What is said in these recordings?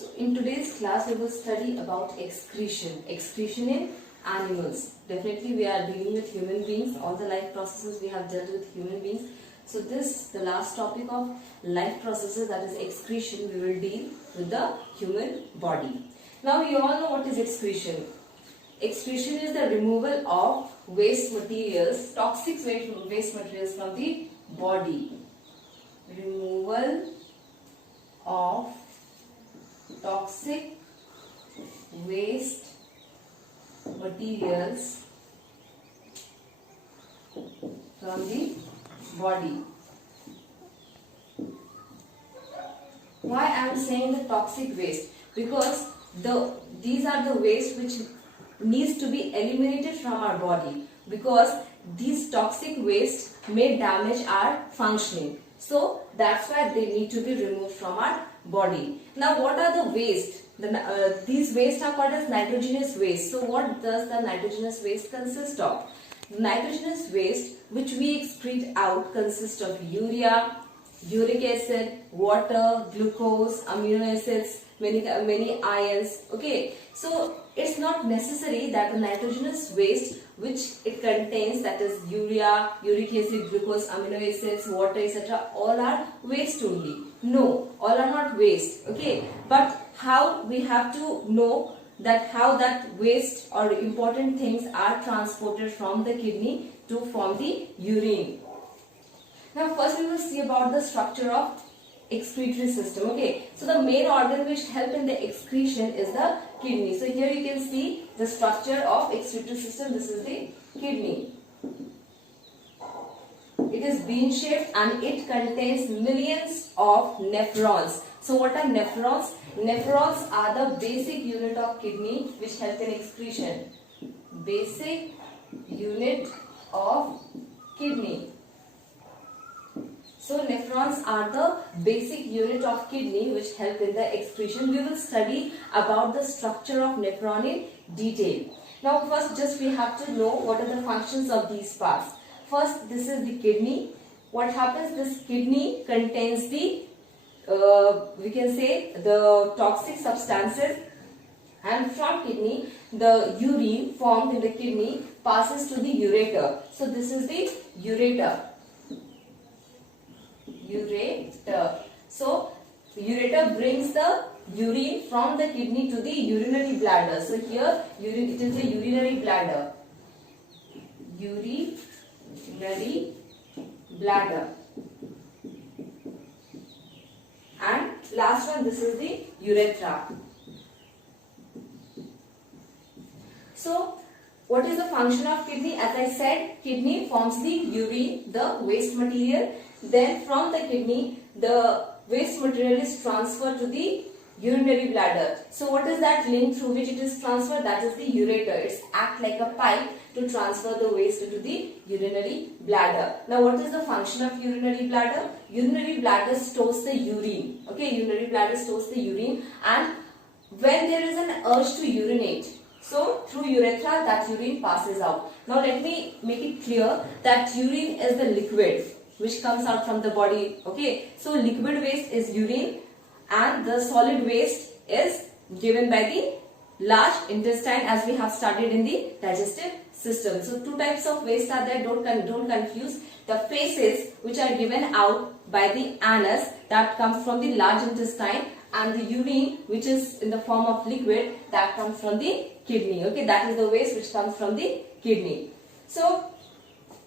So in today's class we will study about excretion. Excretion in animals. Definitely we are dealing with human beings. All the life processes we have dealt with human beings. So the last topic of life processes, that is excretion, we will deal with the human body. Now you all know what is excretion. Excretion is the removal of waste materials, toxic waste materials from the body. Removal of toxic waste materials from the body. Why I am saying the toxic waste? Because these are the waste which needs to be eliminated from our body, because these toxic waste may damage our functioning. So that's why they need to be removed from our body. Now what are the waste? These waste are called as nitrogenous waste. So what does the nitrogenous waste consist of? Nitrogenous waste which we excrete out consists of urea, uric acid, water, glucose, amino acids, many ions. Okay, so it's not necessary that the nitrogenous waste which it contains, that is urea, uric acid, glucose, amino acids, water, etc., all are waste only. No, all are not waste. Okay, but how we have to know that how that waste or important things are transported from the kidney to form the urine. Now first we will see about the structure of excretory system. Okay, so the main organ which help in the excretion is the kidney. So here you can see the structure of excretory system. This is the kidney. It is bean shaped and it contains millions of nephrons. So what are nephrons? Nephrons are the basic unit of kidney which help in excretion. Basic unit of kidney. So nephrons are the basic unit of kidney which help in the excretion. We will study about the structure of nephron in detail. Now first just we have to know what are the functions of these parts. First, this is the kidney. What happens? This kidney contains the we can say the toxic substances, and from kidney the urine formed in the kidney passes to the ureter. So this is the ureter. Ureter. So ureter brings the urine from the kidney to the urinary bladder. So here it is the urinary bladder. Urinary bladder. And last one, this is the urethra. So what is the function of kidney? As I said, kidney forms the urine, the waste material. Then from the kidney, the waste material is transferred to the urinary bladder. So what is that link through which it is transferred? That is the ureter. It acts like a pipe to transfer the waste to the urinary bladder. Now what is the function of urinary bladder? Urinary bladder stores the urine. Okay, urinary bladder stores the urine, and when there is an urge to urinate, so through urethra that urine passes out. Now let me make it clear that urine is the liquid which comes out from the body. Okay, so liquid waste is urine and the solid waste is given by the large intestine, as we have studied in the digestive system. So two types of waste are there. Don't confuse. The feces which are given out by the anus, that comes from the large intestine, and the urine which is in the form of liquid, that comes from the kidney. Okay, that is the waste which comes from the kidney. So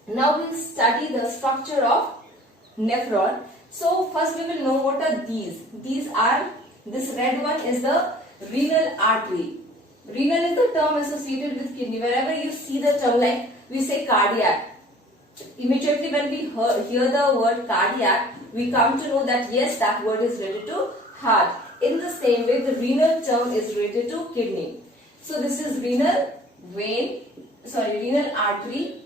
now we will study the structure of nephron. So first we will know what are these. These are, this red one is the renal artery. Renal is the term associated with kidney. Wherever you see the term, like we say cardiac, immediately when we hear the word cardiac, we come to know that yes, that word is related to heart. In the same way, the renal term is related to kidney. So this is renal artery,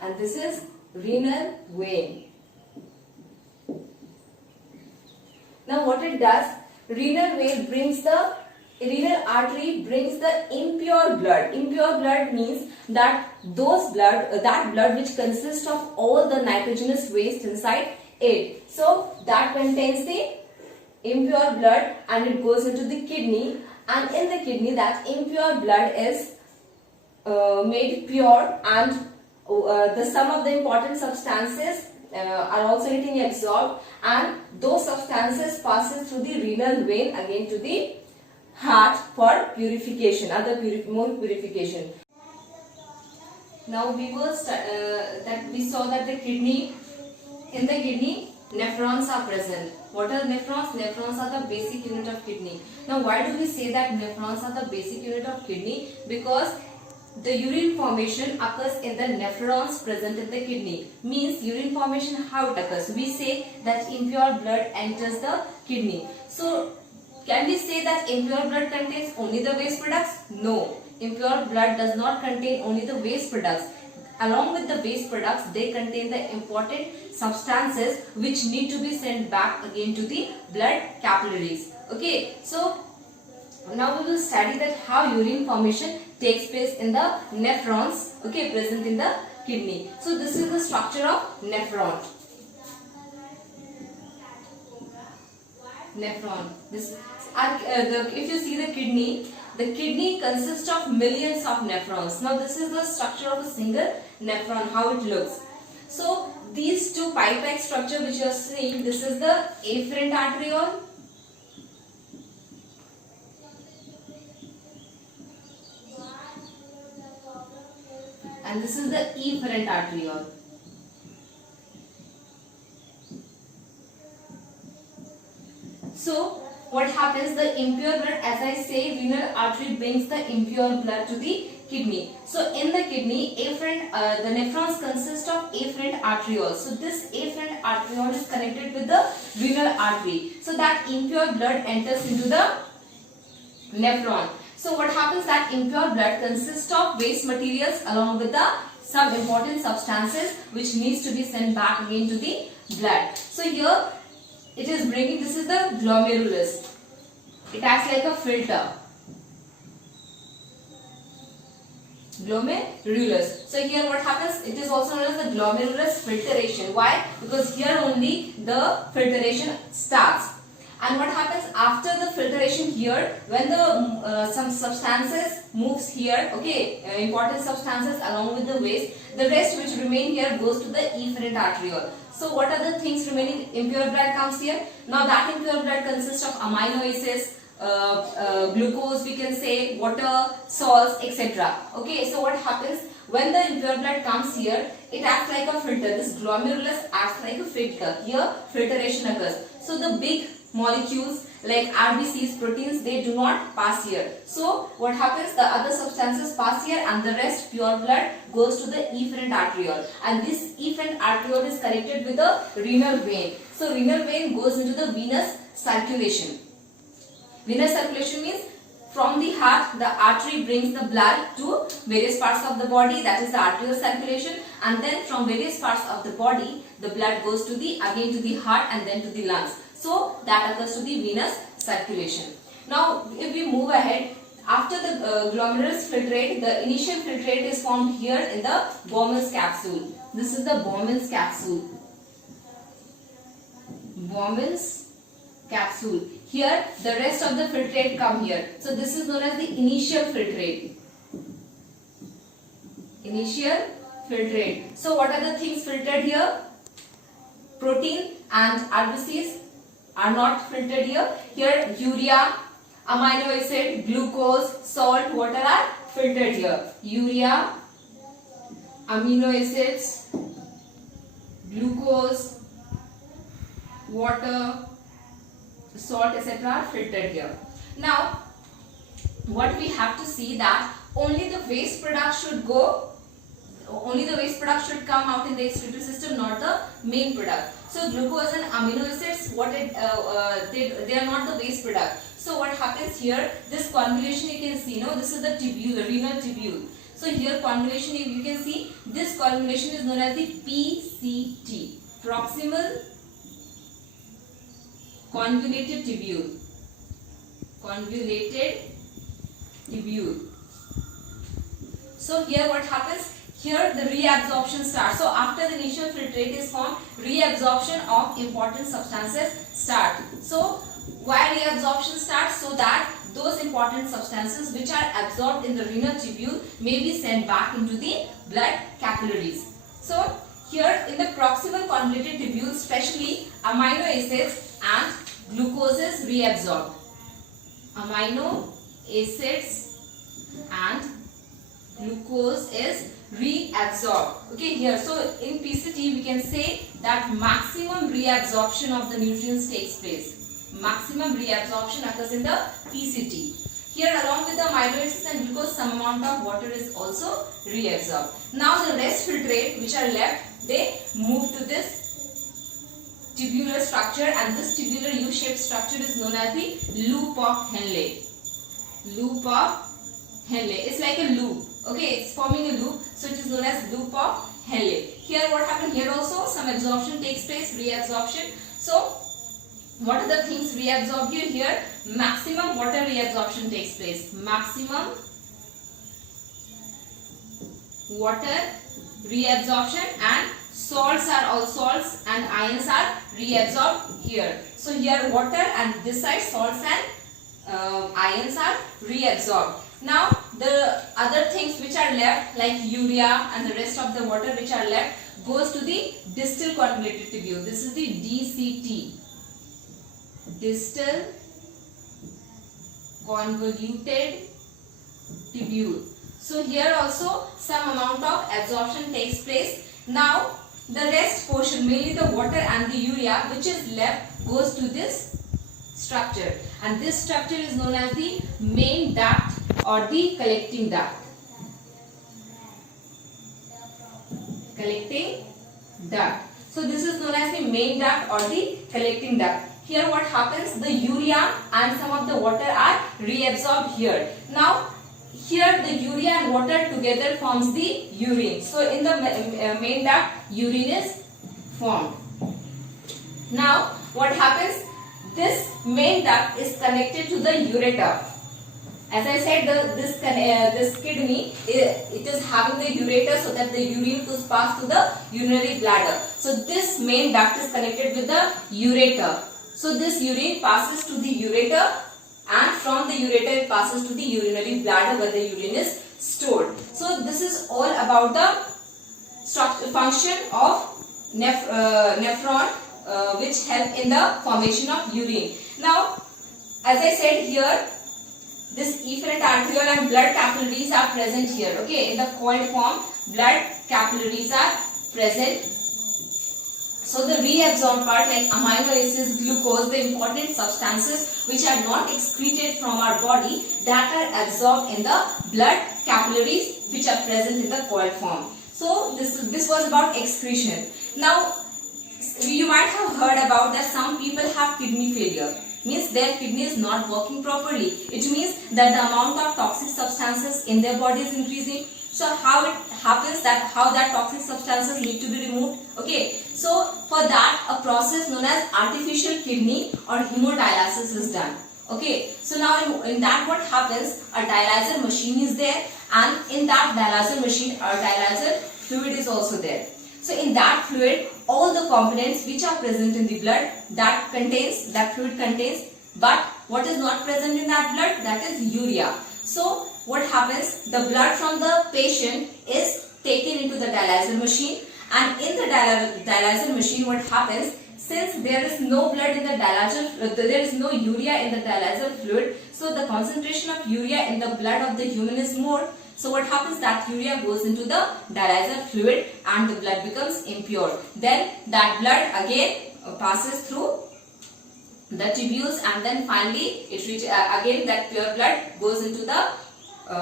and this is renal vein. Now what it does, renal artery brings the impure blood. Impure blood means that that blood which consists of all the nitrogenous waste inside 8. So that contains the impure blood and it goes into the kidney, and in the kidney that impure blood is made pure, and the some of the important substances are also getting absorbed, and those substances passes through the renal vein again to the heart for purification, more purification. Now we will we saw that in the kidney nephrons are present. What are nephrons? Nephrons are the basic unit of kidney. Now why do we say that nephrons are the basic unit of kidney? Because the urine formation occurs in the nephrons present in the kidney. Means urine formation, how it occurs? We say that impure blood enters the kidney. So can we say that impure blood contains only the waste products? No. Impure blood does not contain only the waste products. Along with the waste products, they contain the important substances which need to be sent back again to the blood capillaries. Okay, so now we will study that how urine formation takes place in the nephrons, okay, present in the kidney. So this is the structure of nephron. Nephron. If you see the kidney consists of millions of nephrons. Now this is the structure of a single nephron, how it looks. So these two pipe-like structure which you are seeing, this is the afferent arteriole, and this is the efferent arteriole. So what happens, the impure blood, as I say, renal artery brings the impure blood to the kidney. So in the kidney, the nephrons consist of afferent arterioles. So this afferent arteriole is connected with the renal artery. So that impure blood enters into the nephron. So what happens, that impure blood consists of waste materials along with some important substances which needs to be sent back again to the blood. So here it is bringing, this is the glomerulus. It acts like a filter. Glomerulus. So here what happens, it is also known as the glomerulus filtration. Why? Because here only the filtration starts. And what happens after the filtration here, when the some substances moves here, okay, important substances along with the waste, the rest which remain here goes to the efferent arteriole. So what are the things remaining? Impure blood comes here. Now that impure blood consists of amino acids, glucose, we can say, water, salts, etc. Okay, so what happens when the impure blood comes here? It acts like a filter. This glomerulus acts like a filter. Here filtration occurs. So the big molecules like RBCs, proteins, they do not pass here. So what happens, the other substances pass here and the rest, pure blood, goes to the efferent arteriole, and this efferent arteriole is connected with the renal vein. So renal vein goes into the venous circulation. Venous circulation means from the heart, the artery brings the blood to various parts of the body, that is the arterial circulation, and then from various parts of the body, the blood goes to again to the heart and then to the lungs. So that occurs to the venous circulation. Now if we move ahead, after the glomerulus filtrate, the initial filtrate is formed here in the Bowman's capsule. This is the Bowman's capsule. Bowman's capsule. Here the rest of the filtrate come here. So this is known as the initial filtrate. Initial filtrate. So what are the things filtered here? Protein and RBCs are not filtered here. Here urea, amino acid, glucose, salt, water are filtered here. Urea, amino acids, glucose, water, salt, etc. are filtered here. Now what we have to see, that only the waste product should come out in the excretory system, not the main product. So glucose and amino acids, they are not the waste product. So what happens here, this convolution you can see, this is the tubule, the renal tubule. So here convolution, you can see this convolution is known as the PCT, proximal convoluted tubule. Convoluted tubule. So here what happens, here the reabsorption starts. So after the initial filtrate is formed, reabsorption of important substances start. So why reabsorption starts? So that those important substances which are absorbed in the renal tubule may be sent back into the blood capillaries. So here in the proximal convoluted tubule, especially amino acids and glucose is reabsorbed. Amino acids and glucose is reabsorbed. Okay, here, so in PCT we can say that maximum reabsorption of the nutrients takes place. Maximum reabsorption occurs in the PCT. Here along with the amino acids and glucose, some amount of water is also reabsorbed. Now the rest filtrate which are left, they move to this tubular structure, and this tubular U-shaped structure is known as the loop of Henle. Loop of Henle. It's like a loop. Okay, it's forming a loop, so it is known as loop of Henle. Here what happened? Here also some absorption takes place, reabsorption. So what are the things reabsorbed here? Here maximum water reabsorption takes place. Maximum water reabsorption, and salts and ions are reabsorbed here. So here water, and this side salts and ions are reabsorbed. Now the other things which are left, like urea and the rest of the water which are left, goes to the distal convoluted tubule. This is the DCT. Distal convoluted tubule. So here also some amount of absorption takes place. Now the rest portion, mainly the water and the urea which is left, goes to this structure, and this structure is known as the main duct or the collecting duct. Collecting duct. So this is known as the main duct or the collecting duct. Here what happens? The urea and some of the water are reabsorbed here. Now here the urea and water together forms the urine. So in the main duct, urine is formed. Now what happens? This main duct is connected to the ureter. As I said, this kidney, it is having the ureter so that the urine could pass to the urinary bladder. So this main duct is connected with the ureter. So this urine passes to the ureter, and from the ureter it passes to the urinary bladder where the urine is stored. So this is all about the function of nephron which help in the formation of urine. Now as I said here, this efferent arteriole and blood capillaries are present here. Okay, in the coiled form, blood capillaries are present. So the reabsorbed part, like amino acids, glucose, the important substances which are not excreted from our body, that are absorbed in the blood capillaries which are present in the coiled form. So this was about excretion. Now you might have heard about that some people have kidney failure. Means their kidney is not working properly. It means that the amount of toxic substances in their body is increasing. So how it happens, that how that toxic substances need to be removed? Okay, so for that a process known as artificial kidney or hemodialysis is done. Okay, so now in that what happens, a dialyzer machine is there, and in that dialyzer machine a dialyzer fluid is also there. So in that fluid, all the components which are present in the blood, that fluid contains, but what is not present in that blood, that is urea. So what happens, the blood from the patient is taken into the dialyzer machine, and in the dialyzer machine what happens, since there is no blood in the dialyzer, there is no urea in the dialyzer fluid, so the concentration of urea in the blood of the human is more. So what happens, that urea goes into the dialyzer fluid and the blood becomes impure. Then that blood again passes through the tubules, and then finally it reaches again, that pure blood goes into the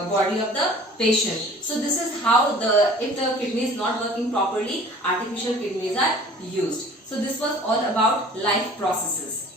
body of the patient. So this is how if the kidney is not working properly, artificial kidneys are used. So this was all about life processes.